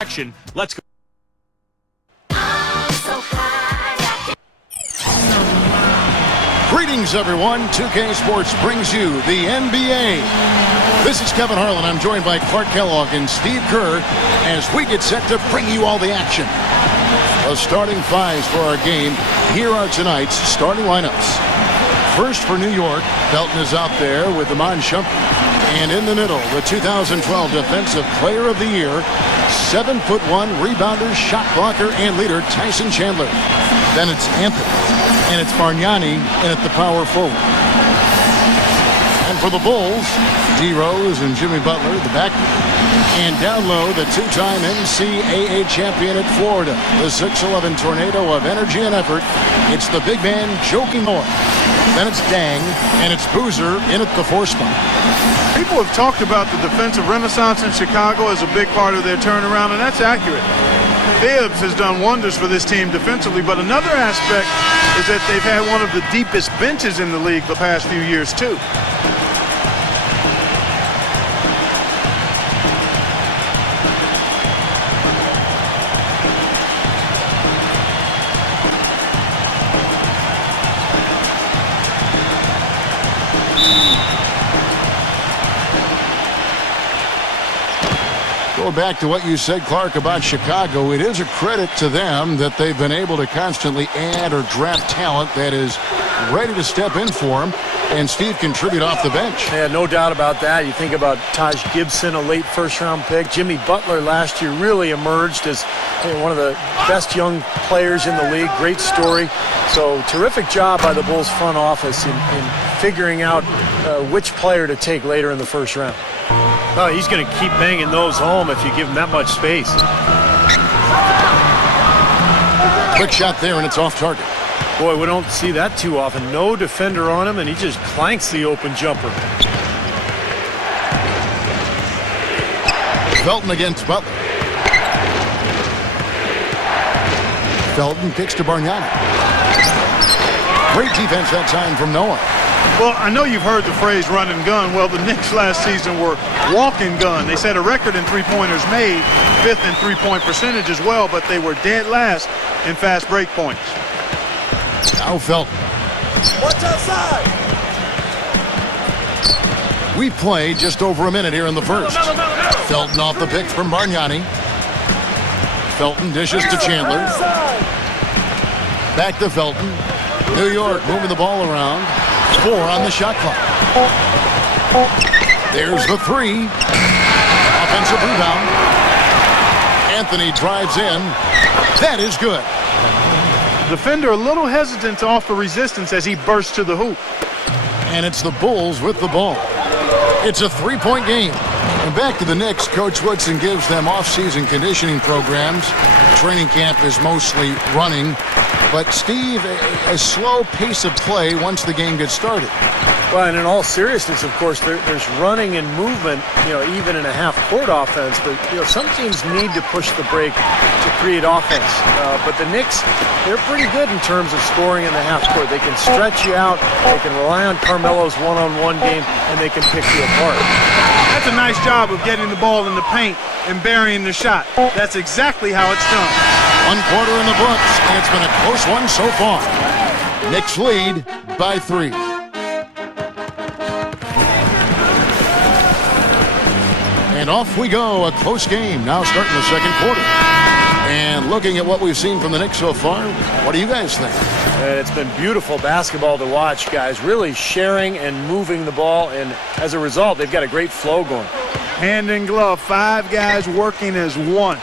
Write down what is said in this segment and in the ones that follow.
Action. Let's go. Greetings, everyone. 2K Sports brings you the NBA. This is Kevin Harlan. I'm joined by Clark Kellogg and Steve Kerr as we get set to bring you all the action. The starting fives for our game. Here are tonight's starting lineups. First for New York, Felton is out there with Iman Shumpert. And in the middle, the 2012 Defensive Player of the Year, 7'1" rebounder, shot blocker, and leader Tyson Chandler. Then it's Anthony, and it's Bargnani, and at the power forward. And for the Bulls, D. Rose and Jimmy Butler, the backcourt. And down low, the two-time NCAA champion at Florida, the 6'11" tornado of energy and effort. It's the big man, Joakim Noah. Then it's Dang, and it's Boozer in at the 4 spot. People have talked about the defensive renaissance in Chicago as a big part of their turnaround, and that's accurate. Bibbs has done wonders for this team defensively, but another aspect is that they've had one of the deepest benches in the league the past few years, too. Go back to what you said, Clark, about Chicago. It is a credit to them that they've been able to constantly add or draft talent that is ready to step in for them and, Steve, contribute off the bench. Yeah, no doubt about that. You think about Taj Gibson, a late first-round pick. Jimmy Butler last year really emerged as one of the best young players in the league. Great story. So terrific job by the Bulls front office in figuring out which player to take later in the first round. Oh, he's going to keep banging those home if you give him that much space. Quick shot there, and it's off target. Boy, we don't see that too often. No defender on him, and he just clanks the open jumper. Felton against Butler. Felton kicks to Bargnani. Great defense that time from Noah. Well, I know you've heard the phrase run and gun. Well, the Knicks last season were walk and gun. They set a record in three-pointers made, 5th in three-point percentage as well, but they were dead last in fast break points. Now Felton. Watch outside! We play just over a minute here in the first. Felton off the pick from Bargnani. Felton dishes to Chandler. Back to Felton. New York moving the ball around. 4 on the shot clock. There's the 3. Offensive rebound. Anthony drives in. That is good. Defender a little hesitant to offer resistance as he bursts to the hoop. And it's the Bulls with the ball. It's a 3-point game. And back to the Knicks, Coach Woodson gives them off-season conditioning programs. Training camp is mostly running. But, Steve, a slow pace of play once the game gets started. Well, and in all seriousness, of course, there's running and movement, even in a half-court offense. But, some teams need to push the break to create offense. But the Knicks, they're pretty good in terms of scoring in the half-court. They can stretch you out. They can rely on Carmelo's one-on-one game, and they can pick you apart. That's a nice job of getting the ball in the paint and burying the shot. That's exactly how it's done. 1 quarter in the books, and it's been a close one so far. Knicks lead by 3. And off we go, a close game now starting the second quarter. And looking at what we've seen from the Knicks so far, what do you guys think? It's been beautiful basketball to watch, guys. Really sharing and moving the ball, and as a result, they've got a great flow going. Hand in glove, 5 guys working as one.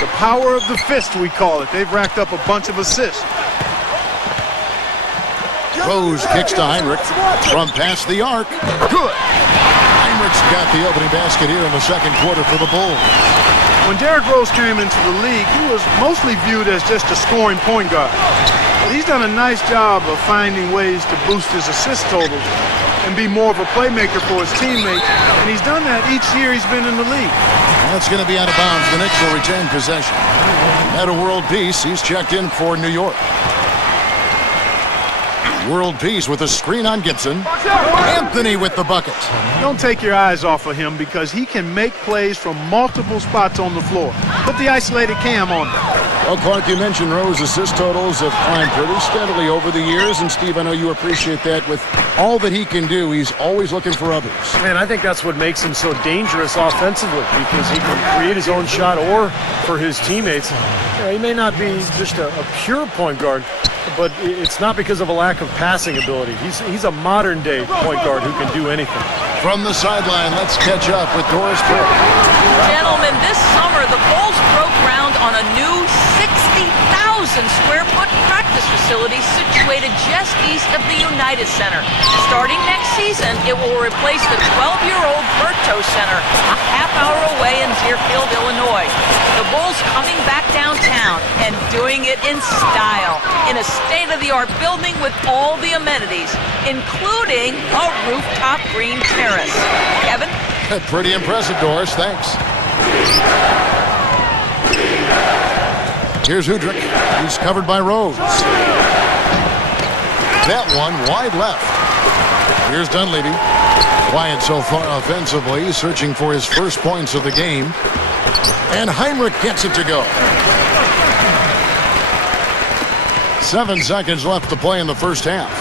The power of the fist, we call it. They've racked up a bunch of assists. Rose kicks to Heinrich from past the arc. Good. Heinrich's got the opening basket here in the second quarter for the Bulls. When Derrick Rose came into the league, he was mostly viewed as just a scoring point guard. But he's done a nice job of finding ways to boost his assist total and be more of a playmaker for his teammates. And he's done that each year he's been in the league. That's going to be out of bounds. The Knicks will retain possession. At a world peace, he's checked in for New York. World peace with a screen on Gibson. Anthony with the bucket. Don't take your eyes off of him because he can make plays from multiple spots on the floor. put the isolated cam on them. Well, Clark, you mentioned Rowe's assist totals have climbed pretty steadily over the years, and Steve, I know you appreciate that. With all that he can do, he's always looking for others. Man, I think that's what makes him so dangerous offensively, because he can create his own shot or for his teammates. You know, he may not be just a pure point guard, but it's not because of a lack of passing ability. He's a modern-day point guard who can do anything. From the sideline, let's catch up with Doris Burke. Gentlemen, this summer the Bulls broke ground on a new 60,000 square foot practice facility situated just east of the United Center. Starting next season, it will replace the 12-year-old Berto Center, a half-hour away in Deerfield, Illinois. The Bulls coming back downtown and doing it in style, in a state-of-the-art building with all the amenities, including a rooftop green terrace. Kevin? Pretty impressive, Doris. Thanks. Here's Hudrick. He's covered by Rose. That one wide left. Here's Dunleavy. Quiet so far offensively, searching for his first points of the game. And Heinrich gets it to go. 7 seconds left to play in the first half.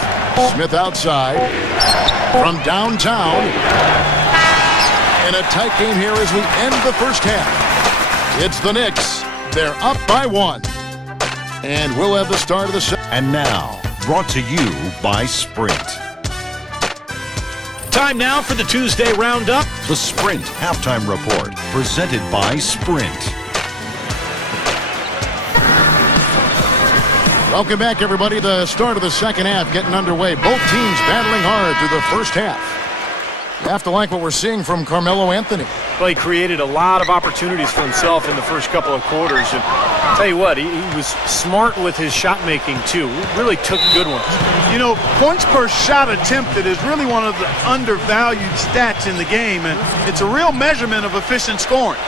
Smith outside. From downtown. And a tight game here as we end the first half. It's the Knicks. They're up by 1. And we'll have the start of the second. And now, brought to you by Sprint. Time now for the Tuesday Roundup. The Sprint Halftime Report, presented by Sprint. Welcome back, everybody. The start of the second half getting underway. Both teams battling hard through the first half. You have to like what we're seeing from Carmelo Anthony. Well, he created a lot of opportunities for himself in the first couple of quarters. And I'll tell you what, he was smart with his shot making, too. Really took good ones. You know, points per shot attempted is really one of the undervalued stats in the game, and it's a real measurement of efficient scoring.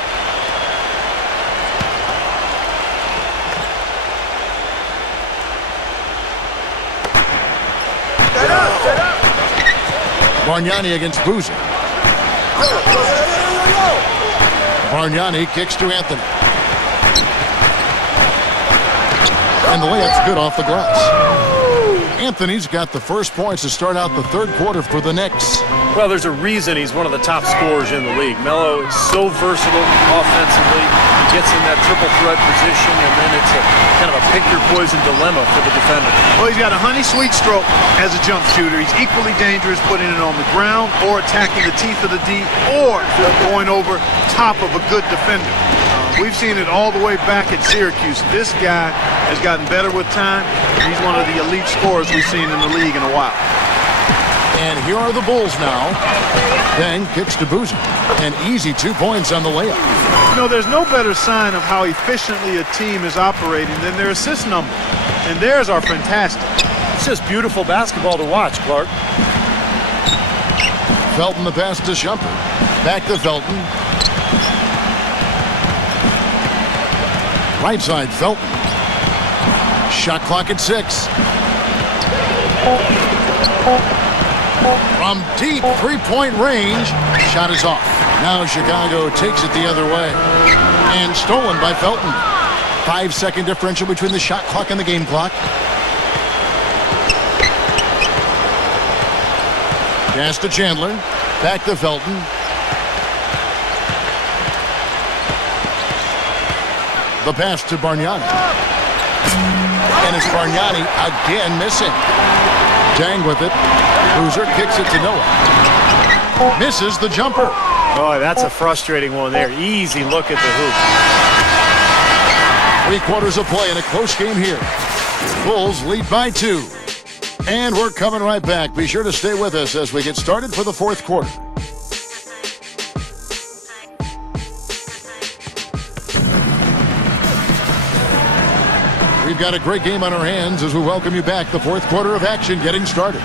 Bargnani against Boozer. Bargnani kicks to Anthony. And the layup's good off the glass. Anthony's got the first points to start out the third quarter for the Knicks. Well, there's a reason he's one of the top scorers in the league. Melo is so versatile offensively. He gets in that triple threat position, and then it's a kind of a pick-your-poison dilemma for the defender. Well, he's got a honey-sweet stroke as a jump shooter. He's equally dangerous putting it on the ground or attacking the teeth of the D or going over top of a good defender. We've seen it all the way back at Syracuse. This guy has gotten better with time. He's one of the elite scorers we've seen in the league in a while. And here are the Bulls now. Then kicks to Boozer. An easy 2 points on the layup. You know, there's no better sign of how efficiently a team is operating than their assist number. And theirs are fantastic. It's just beautiful basketball to watch, Clark. Felton the pass to Shumpert. Back to Felton. Right side, Felton. Shot clock at 6. From deep three-point range, shot is off. Now Chicago takes it the other way. And stolen by Felton. 5-second differential between the shot clock and the game clock. Pass to Chandler. Back to Felton. The pass to Bargnani. And it's Bargnani again missing. Dang with it. Boozer kicks it to Noah. Misses the jumper. Oh, that's a frustrating one there. Easy look at the hoop. 3 quarters of play in a close game here. Bulls lead by 2. And we're coming right back. Be sure to stay with us as we get started for the fourth quarter. We've got a great game on our hands as we welcome you back. The fourth quarter of action getting started.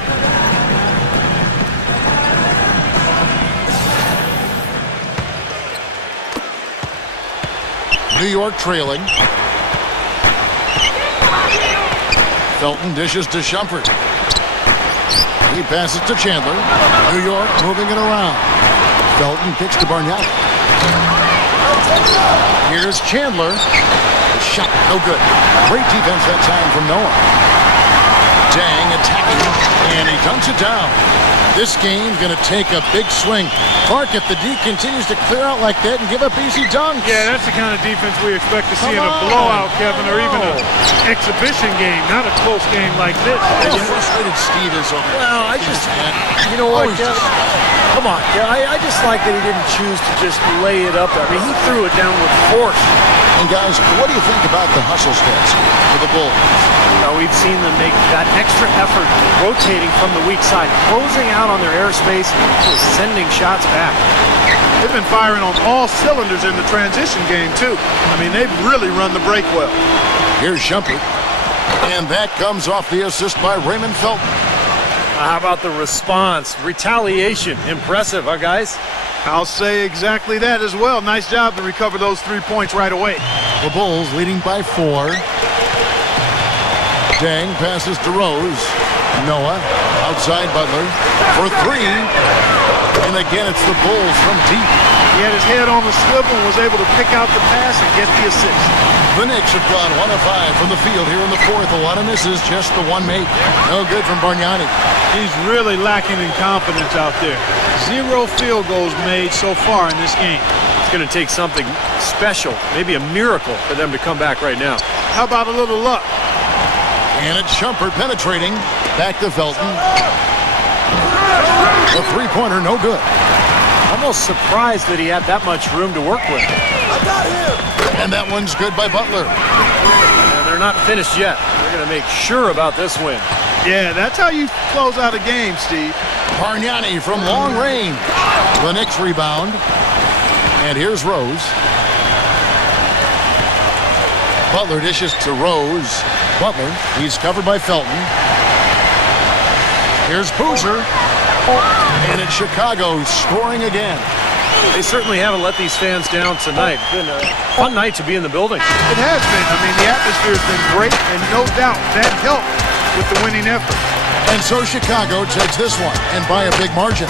New York trailing. Felton dishes to Shumpert. He passes to Chandler. New York moving it around. Felton kicks to Bargnani. Here's Here's Chandler. Shot, no good. Great defense that time from Noah. Dang attacking, and he dunks it down. This game's going to take a big swing. Clark, if the D continues to clear out like that and give up easy dunks. Yeah, that's the kind of defense we expect to see in a blowout, Kevin, or even an exhibition game, not a close game like this. How frustrated Steve is over there. Well, I just, you know what, Kevin? Come on, I just like that he didn't choose to just lay it up. I mean, he threw it down with force. And guys, what do you think about the hustle stats for the Bulls? Now, we've seen them make that extra effort rotating from the weak side, closing out on their airspace, just sending shots back. They've been firing on all cylinders in the transition game, too. I mean, they've really run the break well. Here's Shumpert. And that comes off the assist by Raymond Felton. How about the response? Retaliation. Impressive, huh, guys? I'll say exactly that as well. Nice job to recover those 3 points right away. The Bulls leading by 4. Dang passes to Rose. Noah outside Butler for 3. And again, it's the Bulls from deep. He had his head on the swivel and was able to pick out the pass and get the assist. The Knicks have gone 1 of 5 from the field here in the 4th. A lot of misses, just the one make. No good from Bargnani. He's really lacking in confidence out there. 0 field goals made so far in this game. It's going to take something special, maybe a miracle for them to come back right now. How about a little luck? And it's Shumpert penetrating. Back to Felton. The three-pointer, no good. Almost surprised that he had that much room to work with. And that one's good by Butler. And they're not finished yet. They're going to make sure about this win. Yeah, that's how you close out a game, Steve. Bargnani from long range. The Knicks rebound. And here's Rose. Butler dishes to Rose. Butler, he's covered by Felton. Here's Boozer. And it's Chicago scoring again. They certainly haven't let these fans down tonight. It's been a fun night to be in the building. It has been. I mean, the atmosphere's been great, and no doubt that helped with the winning effort. And so Chicago takes this one, and by a big margin.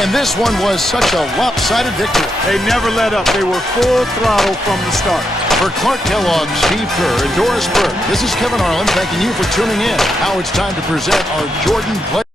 And this one was such a lopsided victory. They never let up. They were full throttle from the start. For Clark Kellogg, Steve Kerr, and Doris Burke, this is Kevin Harlan thanking you for tuning in. Now it's time to present our Jordan Play.